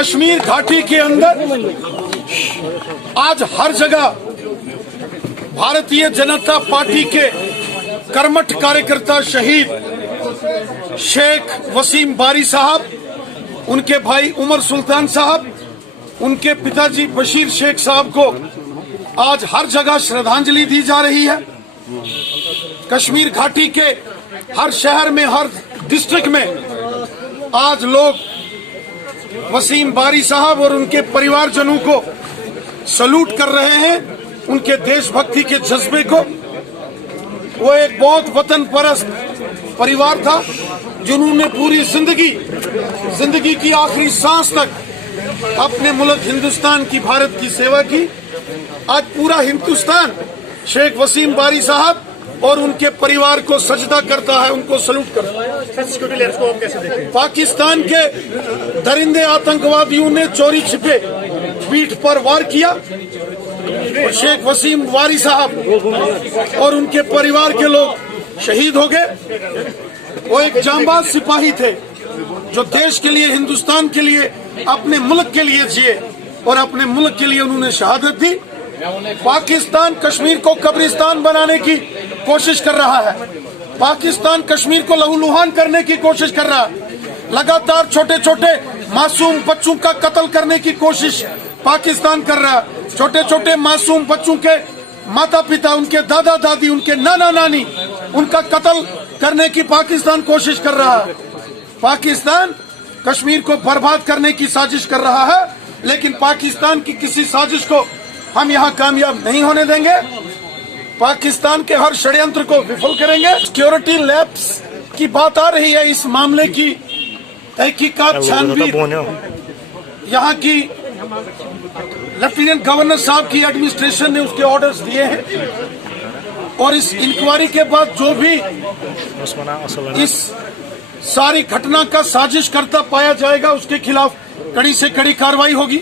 कश्मीर घाटी के अंदर आज हर जगह भारतीय जनता पार्टी के कर्मठ कार्यकर्ता शहीद शेख वसीम बारी साहब, उनके भाई उमर सुल्तान साहब, उनके पिताजी बशीर शेख साहब को आज हर जगह श्रद्धांजलि दी जा रही है। कश्मीर घाटी के हर शहर में, हर डिस्ट्रिक्ट में आज लोग वसीम बारी साहब और उनके परिवारजनों को सलूट कर रहे हैं, उनके देशभक्ति के जज्बे को। वो एक बहुत वतन परस्त परिवार था जिन्होंने पूरी जिंदगी की आखिरी सांस तक अपने मुल्क हिंदुस्तान की, भारत की सेवा की। आज पूरा हिंदुस्तान शेख वसीम बारी साहब और उनके परिवार को सजदा करता है, उनको सलूट करता है। पाकिस्तान के दरिंदे आतंकवादियों ने चोरी छिपे पीठ पर वार किया और शेख वसीम बारी साहब और उनके परिवार के लोग शहीद हो गए। वो एक जांबाज सिपाही थे जो देश के लिए, हिंदुस्तान के लिए, अपने मुल्क के लिए जिए और अपने मुल्क के लिए उन्होंने शहादत दी। पाकिस्तान कश्मीर को कब्रिस्तान बनाने की कोशिश कर रहा है, पाकिस्तान कश्मीर को लहूलुहान करने की कोशिश कर रहा है, लगातार छोटे छोटे मासूम बच्चों का कत्ल करने की कोशिश पाकिस्तान कर रहा है। छोटे छोटे मासूम बच्चों के माता पिता, उनके दादा दादी, उनके नाना नानी, उनका कत्ल करने की पाकिस्तान कोशिश कर रहा है। पाकिस्तान कश्मीर को बर्बाद करने की साजिश कर रहा है, लेकिन पाकिस्तान की किसी साजिश को हम यहाँ कामयाब नहीं होने देंगे। पाकिस्तान के हर षड्यंत्र को विफल करेंगे। सिक्योरिटी लैब्स की बात आ रही है, इस मामले की तहकीकात, छानबीन यहाँ की लेफ्टिनेंट गवर्नर साहब की एडमिनिस्ट्रेशन ने उसके ऑर्डर्स दिए हैं और इस इंक्वायरी के बाद जो भी इस सारी घटना का साजिश करता पाया जाएगा उसके खिलाफ कड़ी से कड़ी कार्रवाई होगी।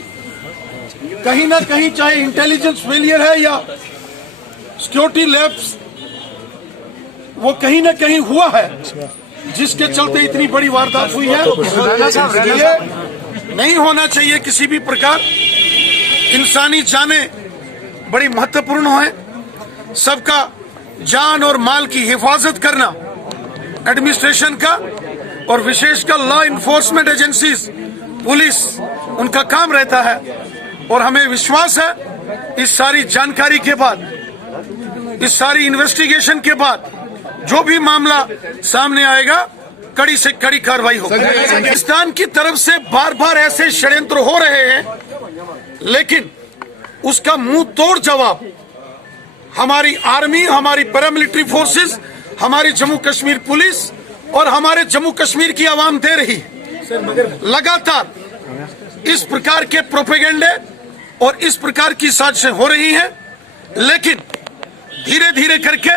कहीं ना कहीं चाहे इंटेलिजेंस फेलियर है या सिक्योरिटी लैब्स, वो कहीं ना कहीं हुआ है जिसके चलते इतनी बड़ी वारदात हुई है। ये नहीं होना चाहिए किसी भी प्रकार। इंसानी जानें बड़ी महत्वपूर्ण है, सबका जान और माल की हिफाजत करना एडमिनिस्ट्रेशन का और विशेषकर लॉ इन्फोर्समेंट एजेंसीज, पुलिस, उनका काम रहता है। और हमें विश्वास है इस सारी जानकारी के बाद, इस सारी इन्वेस्टिगेशन के बाद जो भी मामला सामने आएगा कड़ी से कड़ी कार्रवाई होगी। पाकिस्तान की तरफ से बार बार ऐसे षड्यंत्र हो रहे हैं, लेकिन उसका मुंह तोड़ जवाब हमारी आर्मी, हमारी पैरामिलिट्री फोर्सेस, हमारी जम्मू कश्मीर पुलिस और हमारे जम्मू कश्मीर की आवाम दे रही है। लगातार इस प्रकार के प्रोपेगेंडे और इस प्रकार की साजिशें हो रही हैं, लेकिन धीरे धीरे करके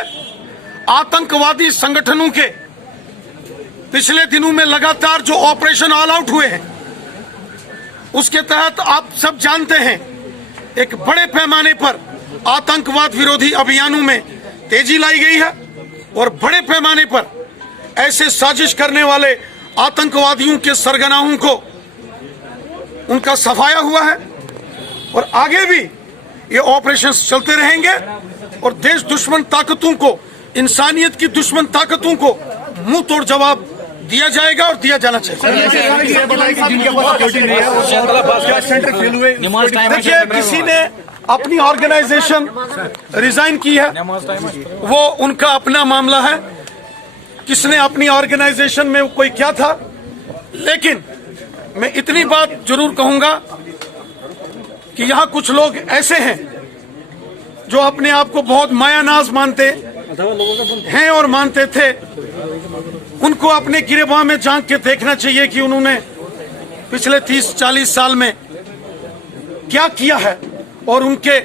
आतंकवादी संगठनों के पिछले दिनों में लगातार जो ऑपरेशन ऑल आउट हुए हैं, उसके तहत आप सब जानते हैं एक बड़े पैमाने पर आतंकवाद विरोधी अभियानों में तेजी लाई गई है और बड़े पैमाने पर ऐसे साजिश करने वाले आतंकवादियों के सरगनाहों को उनका सफाया हुआ है और आगे भी ये ऑपरेशंस चलते रहेंगे और देश दुश्मन ताकतों को, इंसानियत की दुश्मन ताकतों को मुंह तोड़ जवाब दिया जाएगा और दिया जाना चाहिए। देखिए, किसी ने अपनी ऑर्गेनाइजेशन रिजाइन की है, वो उनका अपना मामला है। किसने अपनी ऑर्गेनाइजेशन में कोई क्या था, लेकिन मैं इतनी बात जरूर कहूंगा कि यहाँ कुछ लोग ऐसे हैं जो अपने आप को बहुत मायानाज मानते हैं और मानते थे। उनको अपने गिरेबान में झांक के देखना चाहिए कि उन्होंने पिछले 30-40 साल में क्या किया है और उनके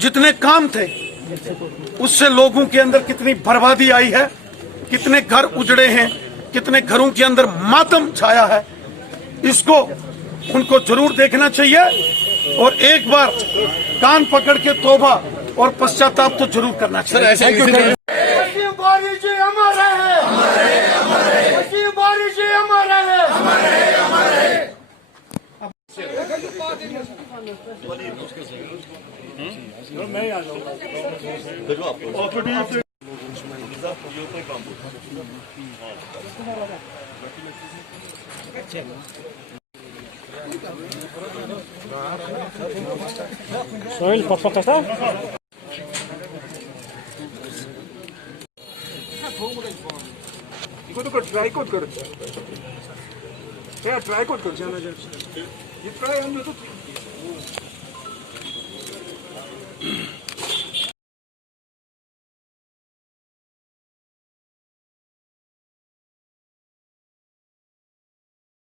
जितने काम थे उससे लोगों के अंदर कितनी बर्बादी आई है, कितने घर उजड़े हैं, कितने घरों के अंदर मातम छाया है। इसको उनको जरूर देखना चाहिए और एक बार कान पकड़ के तौबा और पश्चाताप तो जरूर करना चाहिए। Soil, pas ça? 이것도 그 트라이코드 그렇죠. 그냥 트라이코드 괜찮아져. 이 트라이 안 줘도